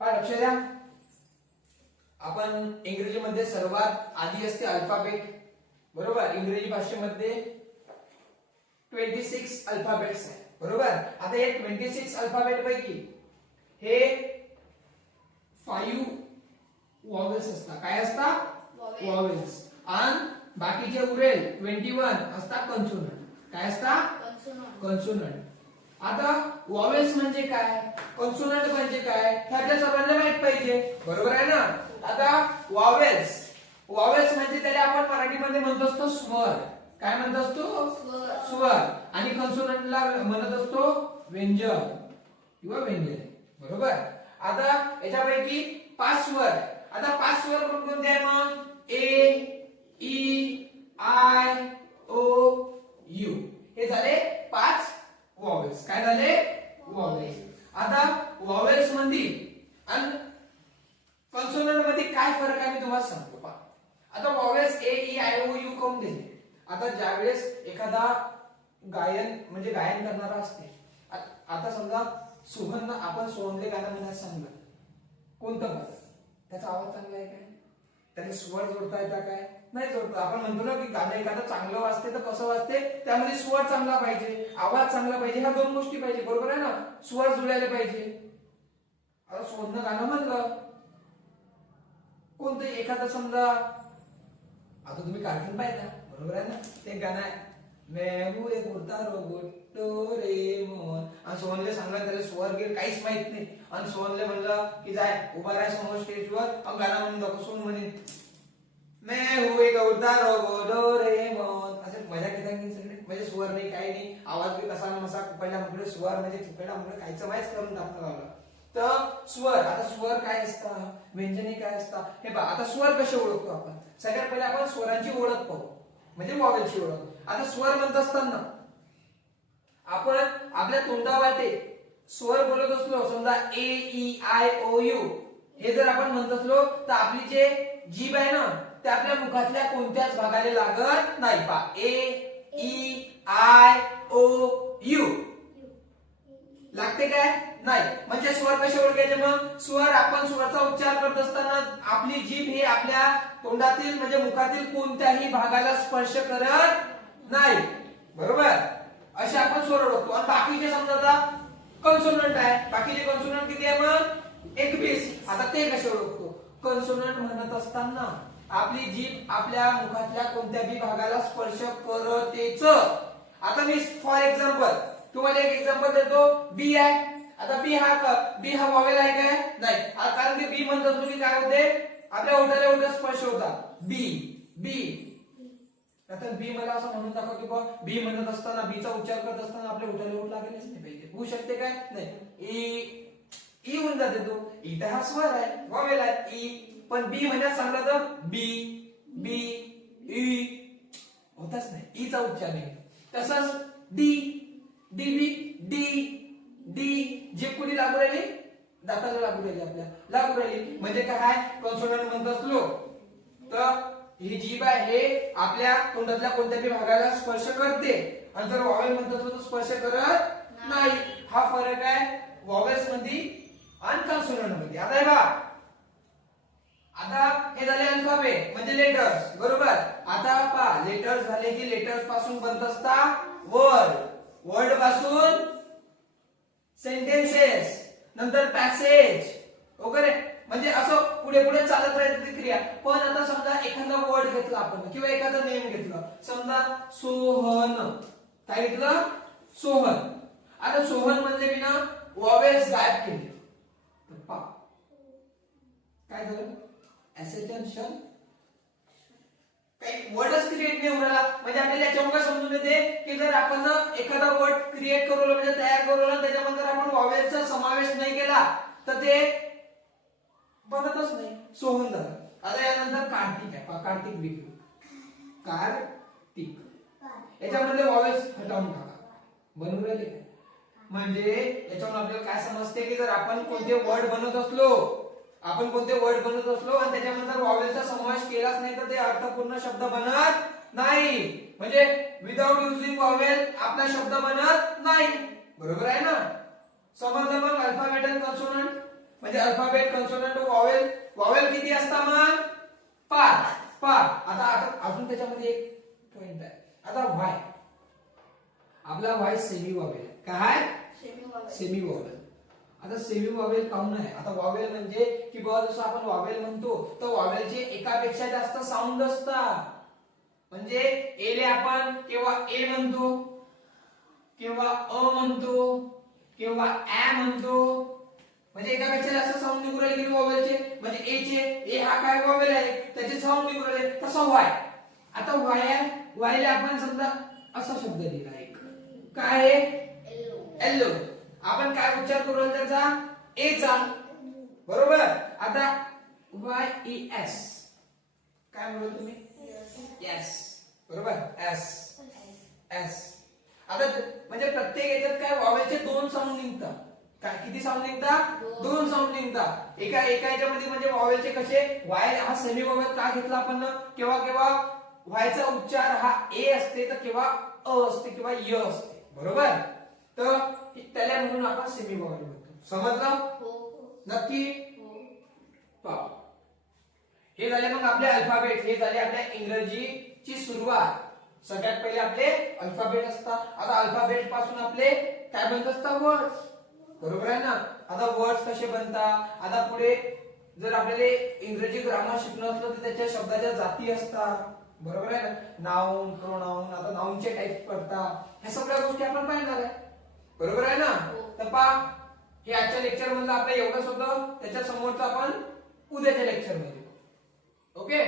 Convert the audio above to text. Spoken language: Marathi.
लक्ष द्या, आपण इंग्रजीमध्ये सर्वात आधी असते अल्फाबेट, बरोबर. इंग्रजी भाषेमध्ये 26 अल्फाबेट्स आहेत, बरोबर. आता या 26 अल्फाबेट पैकी हे 5 वॉवेल्स असतात. काय असतात? वॉवेल्स. आणि बाकीचे उरेल 21 असतात कॉन्सोनंट. काय असतात? कॉन्सोनंट. आता वॉवेल्स म्हणजे काय, कॉन्सोनंट म्हणजे काय, हे आपल्या सर्वांना माहित पाहिजे, बरोबर आहे ना. आता वॉवेल्स म्हणजे त्याला आपण मराठीमध्ये म्हणतो असतो स्वर. काय म्हणतो असतो? स्वर. आणि कॉन्सोनंटला म्हणत असतो व्यंजन किंवा व्यंजने, बरोबर. आता याच्यापैकी 5 स्वर. आता 5 स्वर कोणते आहे मग? ए, ई, आय, ओ, यू. हे झाले 5 वॉवेल्स. काय झाले? वॉवेल्स. आता वॉवेल्स मध्ये आणि कॉन्सोनंट मध्ये काय फरक आहे मी तुम्हाला सांगतो पहा. आता vowels A, E, I, O, U कोण दिले. आता ज्यावेळेस एखादा गायन करणारा असते, आता समजा सोहन, आपण सोहनले गाणं म्हणायला सांगलं, कोणतं गाणं, त्याचा आवाज चांगला आहे काय, त्याने स्वर जोडता येतात काय, नाही जोडतो. आपण म्हणतो ना की गाणं एखादं चांगलं वाजते तर कसं वाजते, त्यामध्ये स्वर चांगला पाहिजे, आवाज चांगला पाहिजे, ह्या 2 गोष्टी पाहिजे, बरोबर आहे ना. स्वर जुळायला पाहिजे. आता सोहननं गाणं म्हणलं कोणतं एखादं, समजा आता तुम्ही कार्टून पाहिजे, बरोबर आहे ना, ते गाणं आहे मैं हूँ एक उड़ता रोबोट डोरेमोन, आणि सोहनले सांगलं त्याला स्वर गिर काहीच माहित नाही, आणि सोहनले म्हणलं की जाय उभा राहा समोर स्टेजवर आणि गाणं म्हणून दाखव. सोहन म्हणे मैं हूँ एक उड़ता रोबोट डोरेमोन, असे मजा घेतात की सगळे, म्हणजे स्वर नाही काही नाही, आवाज बी कसा नसा, कुकडला मुकडे स्वर म्हणजे कुकडला मुकडे काहीच माहीत करून टाकतात आला. तर स्वर, आता स्वर काय असतात, व्यंजने काय असतात, हे पहा. आता स्वर कसे ओळखतो आपण, सगळ्यात पहिले आपण स्वरांची ओळख पाहू, म्हणजे वॉवेलची ओळख. आता स्वर म्हणत असताना आपण आपल्या तोंडावाटे स्वर बोलत असलो, समजा ए, ई, आय, ओ, यू, हे जर आपण म्हणत असलो तर आपली जे जीभ आहे ना, ते आपल्या मुखातल्या कोणत्याच भागाला लागत नाही. पहा, ए, ई, आय, ओ, यू लागते काय, नाही. म्हणजे स्वर कसे ओळखायचे मग? स्वर, आपण स्वराचा उच्चार करत असताना आपली जीभ ही आपल्या तोंडातील म्हणजे मुखातील कोणत्याही भागाला स्पर्श करत नाही, बरोबर. असे आपण स्वर ओळखतो. आणि बाकीचे समजा आता कॉन्सोनंट आहे, बाकीचे कॉन्सोनंट किती आहे मग? 21. आता ते कसे ओळखतो? कॉन्सोनंट म्हणत असताना आपली जीभ आपल्या मुखातल्या कोणत्याही भागाला स्पर्श करतेच. आता मी फॉर एक्झाम्पल तुम्हाला एक एक्झाम्पल देतो. बी आहे. आता बी हा वॉवेल आहे काय? नाही. कारण की बी म्हणतात तुम्ही काय होते, आपल्या ओठाला ओठ स्पर्श होता. बी बी. आता बी मला असं म्हणून दाखव की बी म्हणत असताना, बीचा उच्चार करत असताना आपल्या ओठाला ओठ लागेलच नाही पाहिजे. होऊ शकते काय? नाही. ई होऊन जाते तो. ई तर हा स्वर आहे, वॉवेल आहे ई. पण बी म्हणण्यात सांगलं तर बी बी ई होतच नाही, ईचा उच्चार नाही. तसंच डी डी बी डी डी जे कुणी लागू राहिली, दाताला लागू राहिली, आपल्या लागू राहिली, म्हणजे काय? कॉन्सोनंट म्हणत असलो तर ही जीभ आहे हे आपल्या तोंडातल्या कोणत्याही भागाला स्पर्श करते, आणि जर वॉवेल म्हणत असलो तर स्पर्श करत नाही. हा फरक आहे वॉवेल्स मध्ये आणि कॉन्सोनंट मध्ये. आता हे बघा, आता हे झाले अल्फाबेट म्हणजे लेटर्स, बरोबर. आता पहा, लेटर्स झाले की लेटर्स पासून बनत असतात वर्ड, वर्ड पासून सेंटेन्सेस, नंतर पॅसेज वगैरे, म्हणजे असं पुढे पुढे चालत राहते क्रिया. पण आता समजा एखादा वर्ड घेतला आपण किंवा एखादा नेम घेतलं, समजा सोहन, काय घेतलं? सोहन. आता सोहन म्हणजे मी ना वॉवेल्स गायब केले, तर पहा काय झालं? ऍसेटेन्शन काही वर्डच क्रिएट नाही उराला. म्हणजे आपल्याला याच्यावर काय समजून येते की जर आपण एखादा वर्ड क्रिएट करू म्हणजे तयार करू, त्याच्यामध्ये आपण वॉवेलचा समावेश नाही केला तर ते बनतच नाही. सोहन झालं. आता यानंतर कार्तिक आहे. कार्तिक विक्रू, कार्तिक, याच्यामध्ये वॉवेल्स हटवून टाका. बनवून राहिले म्हणजे याच्यावर आपल्याला काय समजते की जर आपण कोणते वर्ड बनवत असलो आणि त्याच्यामध्ये वॉवेलचा समावेश केलाच नाही तर ते अर्थपूर्ण शब्द बनत नाही. म्हणजे विदाउट युजिंग वॉवेल आपला शब्द बनत नाही, बरोबर आहे ना. समजलं मग अल्फाबेट आणि कॉन्सोनंट म्हणजे म्हणजे अल्फाबेट कन्सोनंट वॉवेल वॉवेल किती असतात मग 5 आता अजून त्याच्यामध्ये एक पॉइंट आहे. आता वाय आपला वाय सेमी वॉवेल काय सेमी वॉवेल. आता सेमी वॉवेल काऊन आहे. आता वॉवेल म्हणजे की बघा जसं आपण वॉवेल म्हणतो तर वॉवेलचे एकापेक्षा जास्त साऊंड असतात. म्हणजे ए ले आपण केव्हा ए म्हणतो किंवा अ म्हणतो किंवा ऍ म्हणतो. म्हणजे एकापेक्षा जास्त साऊंड निघू राहिले की वॉवेलचे. म्हणजे ए चे ए हा काय वॉवेल आहे त्याचे साऊंड निघू राहिले. तसं वाय. आता वाय ला आपण समजा असा शब्द दिला एक काय आहे येलो. आपण काय उच्चार करू राहिलो त्याचा ए चा बरोबर. आता वाय ई एस काय म्हणतो तुम्ही यस बरोबर एस एस. आता म्हणजे प्रत्येक याच्यात काय वॉवेलचे 2 साऊंड निघतात. काय किती साऊंड निघतात 2 साऊंड निघतात. एका याच्यामध्ये म्हणजे वॉवेलचे कसे वाय हा सेमी वॉवेल का घेतला आपण केव्हा केव्हा वायचा उच्चार हा ए असते तर केव्हा अ असते किंवा य असते बरोबर. तर त्याला म्हणून आपण सेमी वॉवेल म्हणतो. समजलं नक्की पहा. हे झाले मग आपले अल्फाबेट. हे झाले आपल्या इंग्रजीची सुरुवात. सगळ्यात पहिले आपले अल्फाबेट असतात. आता अल्फाबेट पासून आपले काय बनत असतात वर्ड्स बरोबर आहे ना. आता वर्ड्स कसे बनतात. आता पुढे जर आपल्याला इंग्रजी ग्रामर शिकणं असलं तर त्याच्या शब्दाच्या जाती असतात बरोबर आहे ना. नाउन प्रोनाउन आता नाउनचे टाइप पडतात. ह्या सगळ्या गोष्टी आपण पाहणार आहे बरोबर आहे ना. तर पहा हे आजच्या लेक्चर मधलं आपलं एवढंच होतं. त्याच्या समोरचं आपण उद्याच्या लेक्चर मध्ये ओके.